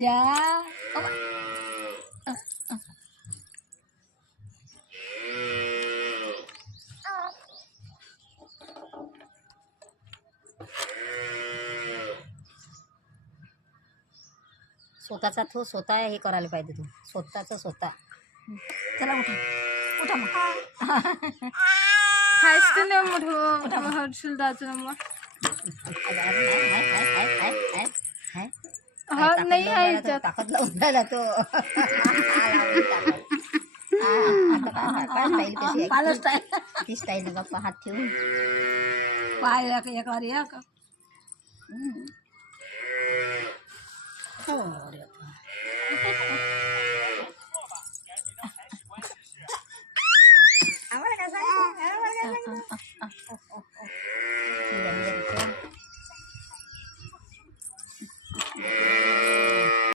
जा स्वतःचा तो स्वतः हे करायला पाहिजे तू स्वतःचं स्वतः. चला उठा उठा मग हायच तर नाही मोठं हर्षल दाचं मग हा नाही आहे याच्यात. ताकद लावून राहिला तो. पाहिलं स्टाईल ती स्टाईल बाप्पा हात ठेवून पाय एक वारी एक हो रे.